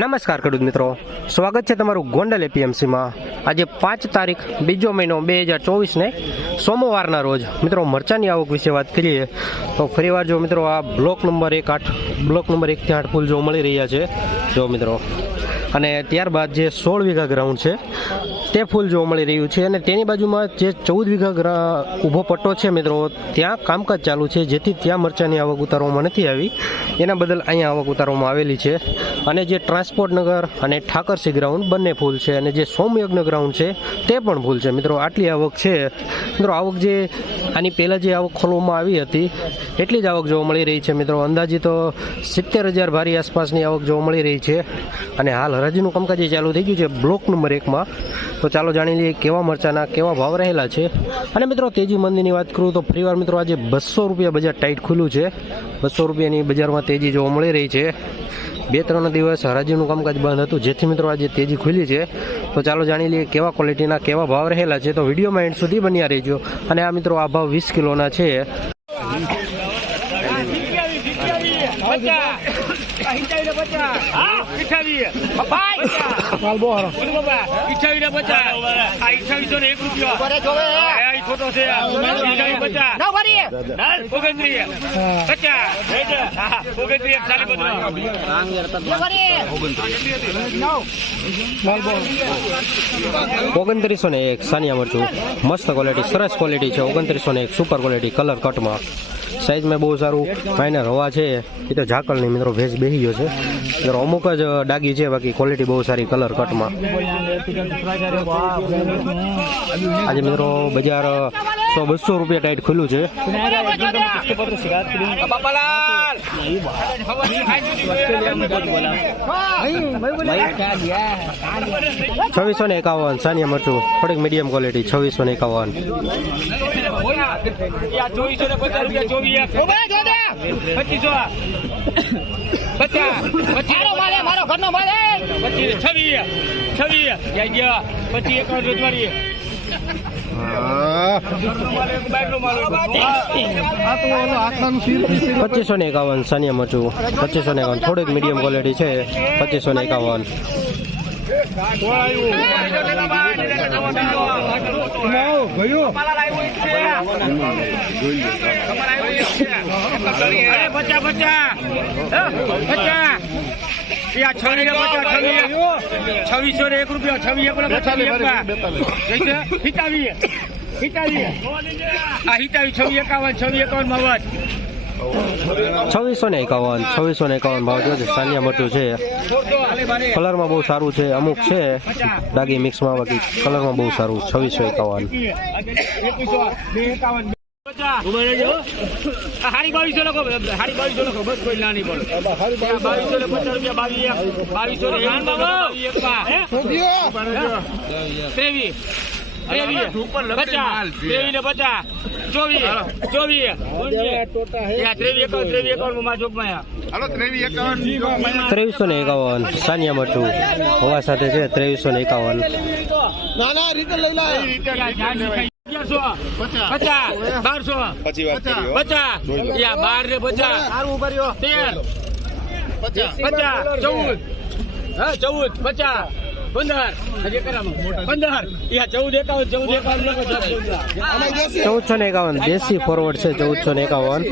નમસ્કાર ખેડૂત મિત્રો. સ્વાગત છે તમારું ગોંડલ એપીએમસીમાં. આજે પાંચ તારીખ, બીજો મહિનો બે હજાર ચોવીસને સોમવારના રોજ. મિત્રો, મરચાની આવક વિશે વાત કરીએ, તો ફરીવાર જો મિત્રો આ બ્લોક નંબર એક, આઠ, બ્લોક નંબર એકથી આઠ ફૂલ જો મળી રહ્યા છે, જો મિત્રો. અને ત્યારબાદ જે સોળ વીઘા ગ્રાઉન્ડ છે, તે ફૂલ જોવા મળી રહ્યું છે. અને તેની બાજુમાં જે ચૌદ વીઘા ઊભો પટ્ટો છે મિત્રો, ત્યાં કામકાજ ચાલુ છે. જેથી ત્યાં મરચાની આવક ઉતારવામાં નથી આવી. એના બદલ અહીંયા આવક ઉતારવામાં આવેલી છે. અને જે ટ્રાન્સપોર્ટ નગર અને ઠાકરસી ગ્રાઉન્ડ બંને ફૂલ છે અને જે સોમયજ્ઞ ગ્રાઉન્ડ છે તે પણ ફૂલ છે. મિત્રો, આટલી આવક છે. મિત્રો, આવક જે આની પહેલાં જે આવક ખોલવામાં આવી હતી, એટલી જ આવક જોવા મળી રહી છે. મિત્રો અંદાજે તો સિત્તેર હજાર ભારી આસપાસની આવક જોવા મળી રહી છે. અને હાલ હરાજીનું કામકાજ ચાલુ થઈ ગયું છે બ્લોક નંબર એકમાં. તો ચાલો જાણી લઈએ કેવા મરચાના કેવા ભાવ રહેલા છે. અને મિત્રો, તેજી મંદીની વાત કરું તો ફરીવાર મિત્રો, આજે બસો રૂપિયા બજાર ટાઈટ ખુલ્લું છે. બસો રૂપિયાની બજારમાં તેજી જોવા મળી રહી છે. બે ત્રણ દિવસ હરાજીનું કામકાજ બંધ હતું. જેથી મિત્રો આજે તેજી ખુલી છે. તો ચાલો જાણી લઈએ કેવા ક્વોલિટીના કેવા ભાવ રહેલા છે. તો વિડીયોમાં એન્ડ સુધી બન્યા રહેજો. અને આ મિત્રો આ ભાવ વીસ કિલોના છે. ઓગણત્રીસો ને એક સાનિયા મરચું. મસ્ત ક્વોલિટી સરસ ક્વોલિટી છે. ઓગણત્રીસો ને એક સુપર ક્વોલિટી કલર કટમાં સાઈઝમાં બહુ સારું ફાઇનલ હવા છે. એ તો ઝાકળની મિત્રો ભેજ બેસી ગયો છે. મિત્રો અમુક જ ડાગી છે, બાકી ક્વોલિટી બહુ સારી કલર કટમાં આજે મિત્રો બજાર સો બસો રૂપિયા ટાઈટ ખુલ્લું છે. છવ્વીસો ને એકાવન સાનિયા મરચું. થોડીક મીડિયમ ક્વોલિટી છવ્વીસો ને એકાવન. છવ્વીસ છવ્વીસ. જઈ એકાવન પચીસો ને એકાવન, સાનિયા મરચું પચીસો ને એકાવન થોડીક મીડિયમ ક્વોલિટી છે. પચીસો ને એકાવન. પચાસ છવ્વીસ છવ્વીસો ને એક રૂપિયા છવ્વીસ છવ્વીસ ને એકાવન છવ્વીસો ને એકાવન ભાવ જોશે સાનિયા મરચું છે કલરમાં બહુ સારું છે અમુક છે દાગી મિક્સમાં બાકી કલરમાં બહુ સારું છવ્વીસો એકાવન હારી બાવીસો લખો હારી બાવીસો લખો બસ કોઈ નાની બોલો બાવીસો ને પચાસ રૂપિયા બાવીસ બાવીસો ને ત્રેવીસ ત્રેવીસ પચાસ. ત્રેવીસ ને પચાસ. ચોવીસ. ચોવીસ. ત્રેવીસ એકાવન ત્રેવીસ એકાવનમાં ત્રેવીસો ને એકાવન. સાનિયા મઠું. હોવા સાથે છે ત્રેવીસો ને એકાવન. પચાસ. બારસો. પચાસ. યા બાર ને પચાસ. તેર. પચાસ. ચૌદ. હા ચૌદ. પચાસ. પંદર હજી પંદર ચૌદ એકાવન ચૌદ એકાવન ચૌદસો ને એકાવન. દેશી ફોરવર્ડ છે ચૌદસો ને એકાવન.